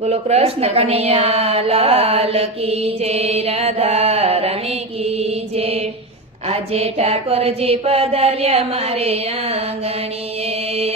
બોલો કૃષ્ણ કનૈયા લાલ કી જય, રાધા રાણી કી જય। આજે ઠાકોરજી પધાર્યા મારે આંગણીએ,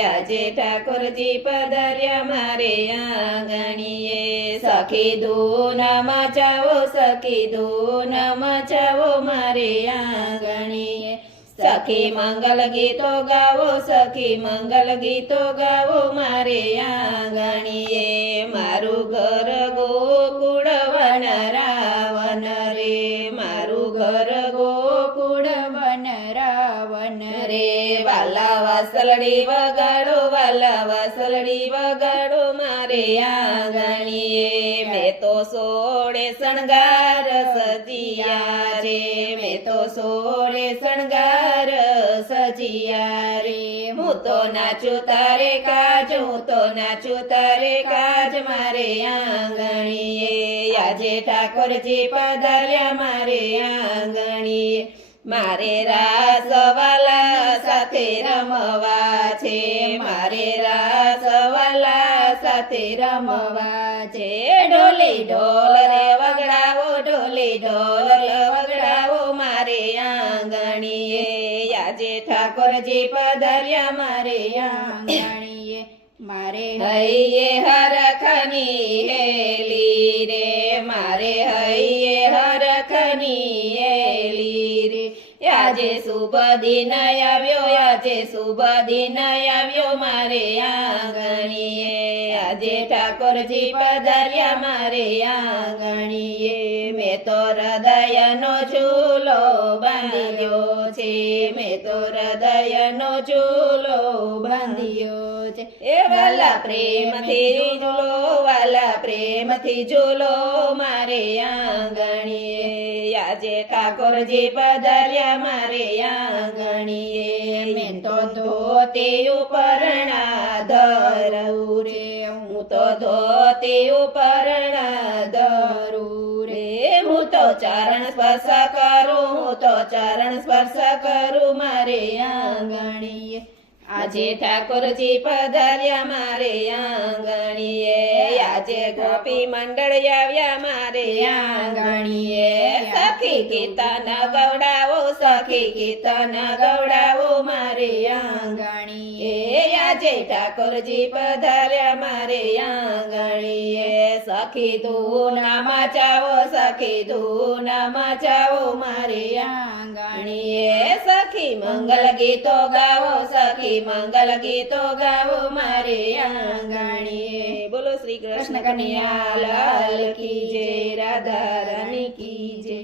આજે ઠાકોરજી પધાર્યા મારે આંગણીએ। સખી ધૂન મચાવો, સખી ધૂન મચાવો મારે આંગણીએ। સખી મંગલ ગીતો ગાવો, સખી મંગલ ગીતો ગાવો મારે આંગણીએ। મારું ઘર ગોકુળ વન રાવણ રે, મારું ઘર ગોકુળ વન રાવણ રે। વાલા વાસલડી વગાડો, વાલા વાસલડી વગાડો મારે આંગણીએ। મેં તો સોળે શણગાર સજિયા રે, મેં તો સોળે શણગાર સજિયા રે। હું તો નાચું તારે કાજ, હું તો નાચું તારે કાજ મારે આંગણીએ। આજે ઠાકોરજી પધાર્યા મારે આંગણીએ। મારે રાસ વાલા સાથે રમવા છે, મારે રાસ વાલા સાથે રમવા છે। ઢોલી ઢોલ રે વગડાવો, ઢોલી ઢોલ રે વગડાવો મારે આંગણીએ। આજે ઠાકોરજી પધાર્યા મારે આંગણીએ। મારે હૈયે હરખની હેલી રે, મારે હૈયે હરખની હેલી રે। આજે શુભ દિન આવ્યો, આજે શુભ દિન આવ્યો મારે આંગણીએ। આજે ઠાકોરજી પધાર્યા મારે આંગણીએ। મેં તો હૃદયનો ઝૂલો બાંધ્યો છે, મેં તો હૃદયનો ઝૂલો બાંધ્યો છે। એ વાલા પ્રેમથી ઝૂલો, વાલા પ્રેમથી ઝૂલો મારે આંગણીએ। આજે ઠાકોરજી પધાર્યા મારે આંગણીએ। મેં તો ધોતી ઉપરણા ધરું રે, હું તો ધોતી ઉપરણા ધરું રે। હું તો ચરણ સ્પર્શ કરું, હું તો ચરણ સ્પર્શ કરું મારે આંગણીએ। આજે ઠાકોરજી પધાર્યા મારે આંગણીએ। આજે ગોપી મંડળ આવ્યા મારે આંગણીએ। સખી કીર્તન ગવડાવો, સખી કીર્તન ગવડાવો મારે આંગણીએ। આજે ઠાકોરજી પધાર્યા મારે આંગણીએ। સખી ધૂન મચાવો, સખી ધૂન મચાવો મારે આંગણીએ। સખી મંગલ ગીતો ગાવો, સખી મંગલ ગીતો ગાવો મારે આંગણીએ। બોલો શ્રી કૃષ્ણ કનૈયા લાલ કી જય, રાધા રાણી કી જય।